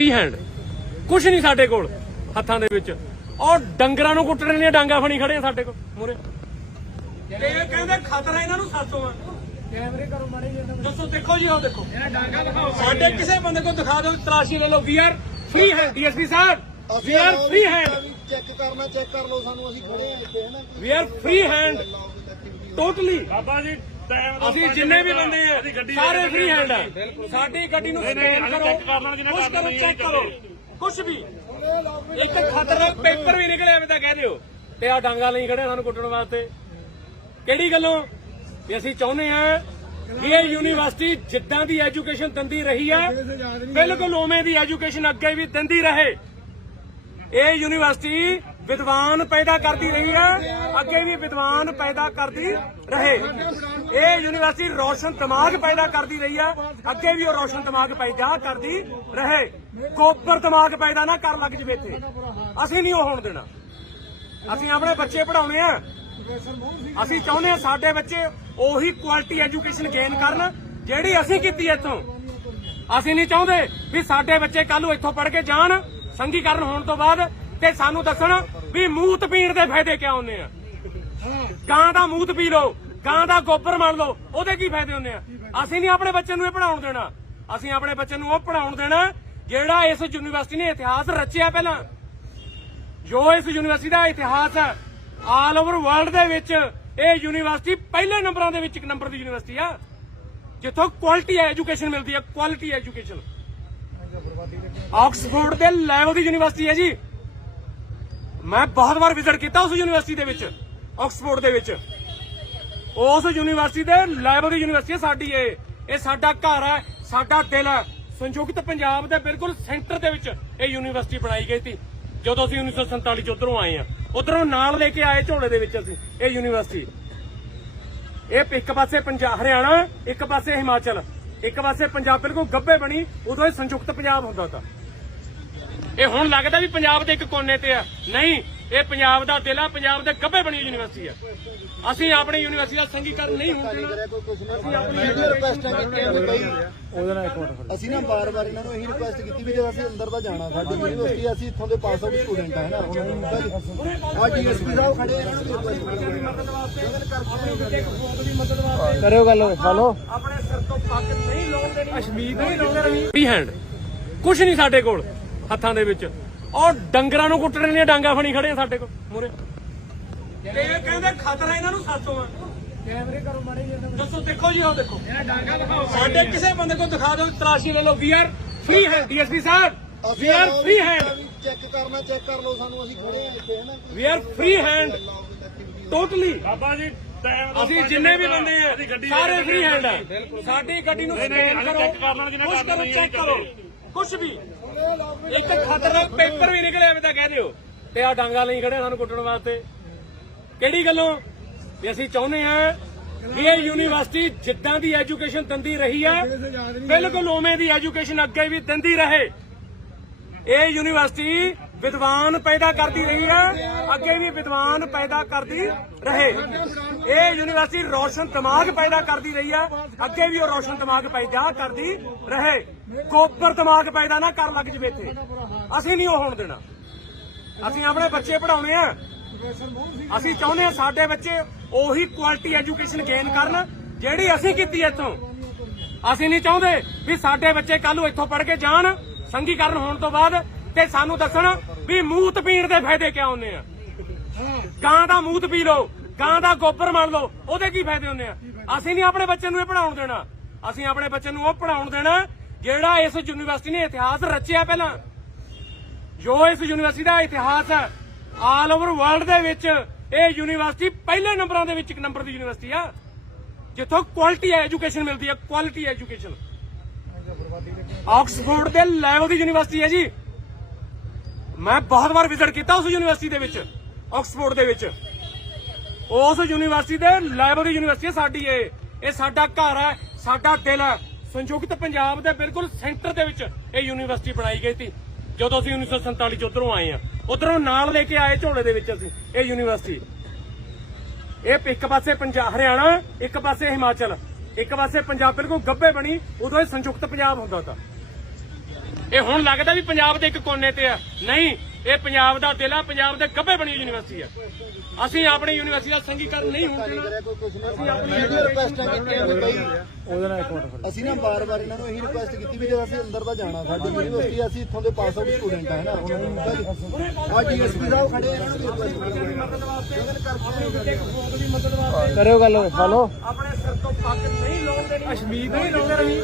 Free hand ਕੁਝ ਨਹੀਂ ਸਾਡੇ ਕੋਲ ਹੱਥਾਂ ਦੇ ਵਿੱਚ। ਔਰ ਡੰਗਰਾਂ ਨੂੰ ਕੁੱਟਣ ਦੀਆਂ ਡਾਂਗਾ ਫਣੀ ਖੜੇ ਆ ਸਾਡੇ ਕੋਲ ਮੂਰੇ ਤੇ ਇਹ ਕਹਿੰਦੇ ਖਤਰਾ ਇਹਨਾਂ ਨੂੰ ਸਾਤੋਂ ਆ। ਕੈਮਰੇ ਕਰੋ ਮਾੜੇ ਦੱਸੋ ਦੇਖੋ ਜੀ ਉਹ ਦੇਖੋ। ਡਾਂਗਾ ਦਿਖਾਓ। ਸਾਡੇ ਕਿਸੇ ਬੰਦੇ ਕੋਲ ਦਿਖਾ ਦਿਓ ਤਲਾਸ਼ੀ ਲੈ ਲਓ। We are free hand DSP sahib. We are free hand check ਕਰਨਾ ਚੈੱਕ ਕਰ ਲਓ ਸਾਨੂੰ ਅਸੀਂ ਖੜੇ ਆ ਇੱਥੇ ਹੈ ਨਾ we are free hand totally Baba ji ਅਸੀਂ ਜਿੰਨੇ ਵੀ ਬੰਦੇ ਆ ਅਸੀਂ ਗੱਡੀ ਸਾਰੇ ਫ੍ਰੀ ਹੈਂਡ ਆ। ਸਾਡੀ ਗੱਡੀ ਨੂੰ ਸਕੈਨ ਕਰੋ। check ਕਰ ਚੈੱਕ। ਕਰੋ। ਕੁਛ ਵੀ। ਇੱਕ ਖਤਰਨਾਕ ਪੇਪਰ ਵੀ ਨਿਕਲਿਆ ਐਵੇਂ ਤਾਂ ਕਹਿ ਦਿਓ। ਤੇ ਆ ਡਾਂਗਾ ਲਈ ਖੜੇ ਸਾਨੂੰ ਕੁੱਟਣ ਵਾਸਤੇ। ਕਿਹੜੀ ਗੱਲੋਂ? ਵੀ ਅਸੀਂ ਚਾਹੁੰਦੇ ਆ ਇਹ ਯੂਨੀਵਰਸਿਟੀ ਜਿੱਦਾਂ ਦੀ ਐਜੂਕੇਸ਼ਨ ਦਿੰਦੀ ਰਹੀ ਹੈ ਬਿਲਕੁਲ ਉਵੇਂ ਦੀ ਐਜੂਕੇਸ਼ਨ ਅੱਗੇ ਵੀ ਦਿੰਦੀ ਰਹੇ। ਇਹ ਯੂਨੀਵਰਸਿਟੀ ਵਿਦਵਾਨ ਪੈਦਾ ਕਰਦੀ ਰਹੀ ਹੈ, ਅੱਗੇ ਵੀ ਵਿਦਵਾਨ ਪੈਦਾ ਕਰਦੀ ਰਹੇ। ਇਹ ਯੂਨੀਵਰਸਿਟੀ ਰੋਸ਼ਨ ਦਿਮਾਗ ਪੈਦਾ ਕਰਦੀ ਰਹੀ ਹੈ, ਅੱਗੇ ਵੀ ਉਹ ਰੋਸ਼ਨ ਦਿਮਾਗ ਪੈਦਾ ਕਰਦੀ ਰਹੇ। ਕੋਪਰ ਦਿਮਾਗ ਪੈਦਾ ਨਾ ਕਰ ਲੱਗ ਜਵੇ ਇੱਥੇ। ਅਸੀਂ ਨਹੀਂ ਉਹ ਹੋਣ ਦੇਣਾ। ਅਸੀਂ ਆਪਣੇ ਬੱਚੇ ਪੜਾਉਣੇ ਆ। ਅਸੀਂ ਚਾਹੁੰਦੇ ਆ ਸਾਡੇ ਬੱਚੇ ਉਹੀ ਕੁਆਲਿਟੀ ਐਜੂਕੇਸ਼ਨ ਗੇਨ ਕਰਨ, ਜਿਹੜੀ ਅਸੀਂ ਕੀਤੀ ਇੱਥੋਂ। ਅਸੀਂ ਨਹੀਂ ਚਾਹੁੰਦੇ ਵੀ ਸਾਡੇ ਬੱਚੇ ਕੱਲ ਨੂੰ ਇੱਥੋਂ ਪੜ੍ਹ ਕੇ ਜਾਣ ਸੰਘੀਕਰਨ ਹੋਣ ਤੋਂ ਬਾਅਦ ਤੇ ਸਾਨੂੰ ਦੱਸਣ ਵੀ ਮੂਤ ਪੀਣ ਦੇ ਫਾਇਦੇ ਕਿਆ ਹੁੰਦੇ ਆ? ਗਾਂ ਦਾ ਮੂਤ ਪੀ ਲਓ ਗਾਂ ਦਾ ਗੋਬਰ ਮੰਨ ਲਓ ਉਹਦੇ ਕੀ ਫਾਇਦੇ ਹੁੰਦੇ ਆ? ਅਸੀਂ ਨਹੀਂ ਆਪਣੇ ਬੱਚੇ ਨੂੰ ਇਹ ਪੜਾਉਣ ਦੇਣਾ। ਅਸੀਂ ਆਪਣੇ ਬੱਚੇ ਨੂੰ ਉਹ ਪੜਾਉਣ ਦੇਣਾ ਜਿਹੜਾ ਇਸ ਯੂਨੀਵਰਸਿਟੀ ਨੇ ਇਤਿਹਾਸ ਰਚਿਆ ਪਹਿਲਾਂ। ਜੋ ਇਸ ਯੂਨੀਵਰਸਿਟੀ ਦਾ ਇਤਿਹਾਸ ਹੈ ਆਲ ਓਵਰ ਵਰਲਡ ਦੇ ਵਿੱਚ ਇਹ ਯੂਨੀਵਰਸਿਟੀ ਪਹਿਲੇ ਨੰਬਰਾਂ ਦੇ ਵਿੱਚ ਇੱਕ ਨੰਬਰ ਦੀ ਯੂਨੀਵਰਸਿਟੀ ਆ। ਜਿੱਥੋਂ ਕੁਆਲਿਟੀ ਐਜੂਕੇਸ਼ਨ ਮਿਲਦੀ ਹੈ ਕੁਆਲਿਟੀ ਐਜੂਕੇਸ਼ਨ ਆਕਸਫੋਰਡ ਦੇ ਲੈਵਲ ਦੀ ਯੂਨੀਵਰਸਿਟੀ ਹੈ ਜੀ। ਮੈਂ ਬਹੁਤ ਵਾਰ ਵਿਜ਼ਿਟ ਕੀਤਾ ਉਸ ਯੂਨੀਵਰਸਿਟੀ ਦੇ ਵਿੱਚ ਆਕਸਫੋਰਡ ਦੇ ਵਿੱਚ। ਉਸ ਯੂਨੀਵਰਸਿਟੀ ਦੇ ਲਾਇਬ੍ਰੇਰੀ ਯੂਨੀਵਰਸਿਟੀ ਸਾਡੀ ਇਹ। ਇਹ ਸਾਡਾ ਘਰ ਹੈ, ਸਾਡਾ ਦਿਲ ਹੈ। ਸੰਯੁਕਤ ਪੰਜਾਬ ਦੇ ਬਿਲਕੁਲ ਸੈਂਟਰ ਦੇ ਵਿੱਚ ਇਹ ਯੂਨੀਵਰਸਿਟੀ ਬਣਾਈ ਗਈ ਸੀ। ਜਦੋਂ ਅਸੀਂ 1947 ਚ ਉਧਰੋਂ ਆਏ ਆ ਉਧਰੋਂ ਨਾਲ ਲੈ ਕੇ ਆਏ ਝੋਲੇ ਦੇ ਵਿੱਚ ਅਸੀਂ ਇਹ ਯੂਨੀਵਰਸਿਟੀ ਇਹ ਇੱਕ ਪਾਸੇ ਪੰਜਾਬ ਹਰਿਆਣਾ, ਇੱਕ ਪਾਸੇ ਹਿਮਾਚਲ। ਇੱਕ ਪਾਸੇ ਪੰਜਾਬ ਬਿਲਕੁਲ ਗੱਬੇ ਬਣੀ, ਉਦੋਂ ਇਹ ਸੰਯੁਕਤ ਪੰਜਾਬ ਹੁੰਦਾ ਤਾਂ। ਇਹ ਹੁਣ ਲੱਗਦਾ ਵੀ ਪੰਜਾਬ ਦੇ ਇੱਕ ਕੋਨੇ ਤੇ ਆ। ਨਹੀਂ ਇਹ ਪੰਜਾਬ ਦਾ ਦਿਲ ਆ ਪੰਜਾਬ ਦੇ ਗੱਬੇ ਬਣੀ ਯੂਨੀਵਰਸਿਟੀ ਆ। ਅਸੀਂ ਆਪਣੀ ਯੂਨੀਵਰਸਿਟੀ ਦਾ ਸੰਗੀਕਰਨ ਨਹੀਂ ਹੋਣ ਦੇਣਾ। ਰਿਕੁਐਸਟਾਂ ਉਹਦੇ ਨਾਲ ਇੱਕ ਮਿੰਟ ਅਸੀਂ ਨਾ ਬਾਰ-ਬਾਰ ਇਹਨਾਂ ਨੂੰ ਇਹੀ ਰਿਕੁਐਸਟ ਕੀਤੀ ਵੀ ਜਦੋਂ ਅਸੀਂ ਅੰਦਰ ਦਾ ਜਾਣਾ ਸਾਡੀ ਯੂਨੀਵਰਸਿਟੀ ਅਸੀਂ ਇੱਥੋਂ ਦੇ ਪਾਸ ਆਊਟ ਸਟੂਡੈਂਟ ਆ ਹੈ ਨਾ? ਉਹਨਾਂ ਨੂੰ ਹੁੰਦਾ ਜੀ। ਆ ਡੀਐਸਪੀ ਸਾਹਿਬ ਖੜੇ ਆ, ਇਹਨਾਂ ਨੂੰ request ਕਰਿਓ ਗੱਲ ਹਲੋ। ਆਪਣੇ ਸਿਰ ਤੋਂ ਪੱਗ ਨਹੀਂ ਲਾਉਣ ਦੇਣੀ। ਅਸ਼ਮੀਤ ਨਹੀਂ ਲਾਉਣ ਦੇਣੀ ਫ੍ਰੀ ਹੈਂਡ ਕੁਝ ਨਹੀਂ ਸਾਡੇ ਕੋਲ। ਹੱਥਾਂ ਦੇ ਵਿੱਚ। ਔਰ ਡੰਗਰਾਂ ਨੂੰ ਕੁੱਟਣ ਦੀਆਂ ਡਾਂਗਾ ਫਣੀ ਖੜੇ ਆ ਸਾਡੇ ਕੋਲ ਮੂਰੇ ਤੇ ਇਹ ਕਹਿੰਦੇ ਖਤਰਾ ਇਹਨਾਂ ਨੂੰ ਸਾਤੋਂ ਆ। ਕੈਮਰੇ ਕਰੋ ਮਾੜੇ ਦੱਸੋ ਦੇਖੋ ਜੀ ਉਹ ਦੇਖੋ। ਡਾਂਗਾ ਦਿਖਾਓ ਸਾਡੇ ਕਿਸੇ ਬੰਦੇ ਕੋਲ ਦਿਖਾ ਦਿਓ ਤਲਾਸ਼ੀ ਲੈ ਲਓ। We are free hand DSP sahib we are free hand check ਕਰਨਾ ਚੈੱਕ ਕਰ ਲਓ ਸਾਨੂੰ ਅਸੀਂ ਖੜੇ ਆ ਇੱਥੇ ਹੈ ਨਾ we are free hand totally Baba ji ਅਸੀਂ ਜਿੰਨੇ ਵੀ ਬੰਦੇ ਆ ਅਸੀਂ ਗੱਡੀ ਸਾਰੇ ਫ੍ਰੀ ਹੈਂਡ ਆ। ਸਾਡੀ ਗੱਡੀ ਨੂੰ ਸਕੈਨ ਕਰੋ। ਚੈੱਕ। ਕਰੋ ਕੁਛ ਵੀ। ਇੱਕ ਖਤਰਨਾਕ ਪੇਪਰ ਵੀ ਨਿਕਲਿਆ ਐਵੇਂ ਤਾਂ ਕਹਿ ਦਿਓ। ਤੇ ਆ ਡਾਂਗਾ ਲਈ ਖੜੇ ਸਾਨੂੰ ਕੁੱਟਣ ਵਾਸਤੇ। ਕਿਹੜੀ ਗੱਲੋਂ? ਵੀ ਅਸੀਂ ਚਾਹੁੰਦੇ ਆ ਵੀ ਇਹ ਯੂਨੀਵਰਸਿਟੀ ਜਿੱਦਾਂ ਦੀ ਐਜੂਕੇਸ਼ਨ ਦਿੰਦੀ ਰਹੀ ਹੈ ਬਿਲਕੁਲ ਉਵੇਂ ਦੀ ਐਜੂਕੇਸ਼ਨ ਅੱਗੇ ਵੀ ਦਿੰਦੀ ਰਹੇ। ਇਹ ਯੂਨੀਵਰਸਿਟੀ ਵਿਦਵਾਨ ਪੈਦਾ ਕਰਦੀ ਰਹੀ ਹੈ, ਅੱਗੇ ਵੀ ਵਿਦਵਾਨ ਪੈਦਾ ਕਰਦੀ ਰਹੇ। ਇਹ ਯੂਨੀਵਰਸਿਟੀ ਰੋਸ਼ਨ ਦਿਮਾਗ ਪੈਦਾ ਕਰਦੀ ਰਹੀ ਹੈ, ਅੱਗੇ ਵੀ ਉਹ ਰੋਸ਼ਨ ਦਿਮਾਗ ਪੈਦਾ ਕਰਦੀ ਰਹੇ। ਕੋਪਰ ਦਿਮਾਗ ਪੈਦਾ ਨਾ ਕਰ ਲੱਗ ਜਵੇ ਇੱਥੇ। ਅਸੀਂ ਨਹੀਂ ਉਹ ਹੋਣ ਦੇਣਾ। ਅਸੀਂ ਆਪਣੇ ਬੱਚੇ ਪੜਾਉਣੇ ਆ। ਅਸੀਂ ਚਾਹੁੰਦੇ ਆ ਸਾਡੇ ਬੱਚੇ ਉਹੀ ਕੁਆਲਿਟੀ ਐਜੂਕੇਸ਼ਨ ਗੇਨ ਕਰਨ, ਜਿਹੜੀ ਅਸੀਂ ਕੀਤੀ ਇੱਥੋਂ। ਅਸੀਂ ਨਹੀਂ ਚਾਹੁੰਦੇ ਵੀ ਸਾਡੇ ਬੱਚੇ ਕੱਲ ਨੂੰ ਇੱਥੋਂ ਪੜ੍ਹ ਕੇ ਜਾਣ। ਸੰਘੀਕਰਨ ਹੋਣ ਤੋਂ ਬਾਅਦ ਤੇ ਸਾਨੂੰ ਦੱਸਣ ਵੀ ਮੂਤ ਪੀਣ ਦੇ ਫਾਇਦੇ ਕਿਆ ਹੁੰਦੇ ਆ? ਗਾਂ ਦਾ ਮੂਤ ਪੀ ਲਓ, ਗਾਂ ਦਾ ਗੋਬਰ ਮੰਨ ਲਓ, ਉਹਦੇ ਕੀ ਫਾਇਦੇ ਹੁੰਦੇ ਆ? ਅਸੀਂ ਨਹੀਂ ਆਪਣੇ ਬੱਚੇ ਨੂੰ ਇਹ ਪੜਾਉਣ ਦੇਣਾ। ਅਸੀਂ ਆਪਣੇ ਬੱਚੇ ਨੂੰ ਉਹ ਪੜਾਉਣ ਦੇਣਾ ਜਿਹੜਾ ਇਸ ਯੂਨੀਵਰਸਿਟੀ ਨੇ ਇਤਿਹਾਸ ਰਚਿਆ ਪਹਿਲਾਂ। ਜੋ ਇਸ ਯੂਨੀਵਰਸਿਟੀ ਦਾ ਇਤਿਹਾਸ ਹੈ ਆਲ ਓਵਰ ਵਰਲਡ ਦੇ ਵਿੱਚ ਇਹ ਯੂਨੀਵਰਸਿਟੀ ਪਹਿਲੇ ਨੰਬਰਾਂ ਦੇ ਵਿੱਚ ਇੱਕ ਨੰਬਰ ਦੀ ਯੂਨੀਵਰਸਿਟੀ ਆ, ਜਿੱਥੋਂ ਕੁਆਲਿਟੀ ਐਜੂਕੇਸ਼ਨ ਮਿਲਦੀ ਹੈ ਕੁਆਲਿਟੀ ਐਜੂਕੇਸ਼ਨ ਆਕਸਫੋਰਡ ਦੇ ਲੈਵਲ ਦੀ ਯੂਨੀਵਰਸਿਟੀ ਹੈ ਜੀ। ਮੈਂ ਬਹੁਤ ਵਾਰ ਵਿਜ਼ਿਟ ਕੀਤਾ ਉਸ ਯੂਨੀਵਰਸਿਟੀ ਦੇ ਵਿੱਚ, ਆਕਸਫੋਰਡ ਦੇ ਵਿੱਚ। ਉਸ ਯੂਨੀਵਰਸਿਟੀ ਦੇ ਲੈਵਲ ਦੀ ਯੂਨੀਵਰਸਿਟੀ ਸਾਡੀ ਇਹ। ਇਹ ਸਾਡਾ ਘਰ ਹੈ, ਸਾਡਾ ਦਿਲ ਹੈ। ਸੰਯੁਕਤ ਪੰਜਾਬ ਦੇ ਬਿਲਕੁਲ ਸੈਂਟਰ ਦੇ ਵਿੱਚ ਇਹ ਯੂਨੀਵਰਸਿਟੀ ਬਣਾਈ ਗਈ ਸੀ। ਜਦੋਂ ਅਸੀਂ 1947 ਚ ਉਧਰੋਂ ਆਏ ਆ ਉਧਰੋਂ ਨਾਲ ਲੈ ਕੇ ਆਏ ਝੋਲੇ ਦੇ ਵਿੱਚ ਅਸੀਂ ਇਹ ਯੂਨੀਵਰਸਿਟੀ। ਇਹ ਇੱਕ ਪਾਸੇ ਪੰਜਾਬ ਹਰਿਆਣਾ, ਇੱਕ ਪਾਸੇ ਹਿਮਾਚਲ। ਇੱਕ ਪਾਸੇ ਪੰਜਾਬ ਬਿਲਕੁਲ ਗੱਬੇ ਬਣੀ, ਉਦੋਂ ਇਹ ਸੰਯੁਕਤ ਪੰਜਾਬ ਹੁੰਦਾ ਤਾਂ। ਇਹ ਹੁਣ ਲੱਗਦਾ ਵੀ ਪੰਜਾਬ ਦੇ ਇੱਕ ਕੋਨੇ ਤੇ ਆ। ਨਹੀਂ ਇਹ ਪੰਜਾਬ ਦਾ ਦਿਲ ਆ ਪੰਜਾਬ ਦੇ ਗੱਭੇ ਬਣੀ ਯੂਨੀਵਰਸਿਟੀ ਆ। ਅਸੀਂ ਆਪਣੀ ਯੂਨੀਵਰਸਿਟੀ ਦਾ ਸੰਗੀਕਰਨ ਨਹੀਂ ਹੋਣ ਦੇਣਾ। ਰਿਕੁਐਸਟਾਂ ਉਹਦੇ ਨਾਲ ਇੱਕ ਮਿੰਟ ਅਸੀਂ ਨਾ ਬਾਰ-ਬਾਰ ਇਹਨਾਂ ਨੂੰ ਇਹੀ ਰਿਕੁਐਸਟ ਕੀਤੀ ਵੀ ਜੇ ਅਸੀਂ ਅੰਦਰ ਦਾ ਜਾਣਾ ਸਾਡੀ ਯੂਨੀਵਰਸਿਟੀ ਅਸੀਂ ਇੱਥੋਂ ਦੇ ਪਾਸ ਆਊਟ ਸਟੂਡੈਂਟ ਆ ਨਾ ਉਹਨਾਂ ਨੂੰ ਕਿਹਾ ਜੀ। ਆ ਡੀਐਸਪੀ ਸਾਹਿਬ ਖੜੇ ਆ ਇਹਨਾਂ ਨੂੰ ਕੀਤੀ ਕਰਿਓ ਗੱਲ ਹਲੋ। ਆਪਣੇ ਸਿਰ ਤੋਂ ਪੱਗ ਨਹੀਂ ਲਾਉਣ ਦੇਣੀ। ਅਸ਼ਮੀਤ ਨਹੀਂ ਲਾਉਂਦੇ ਰਹੀ।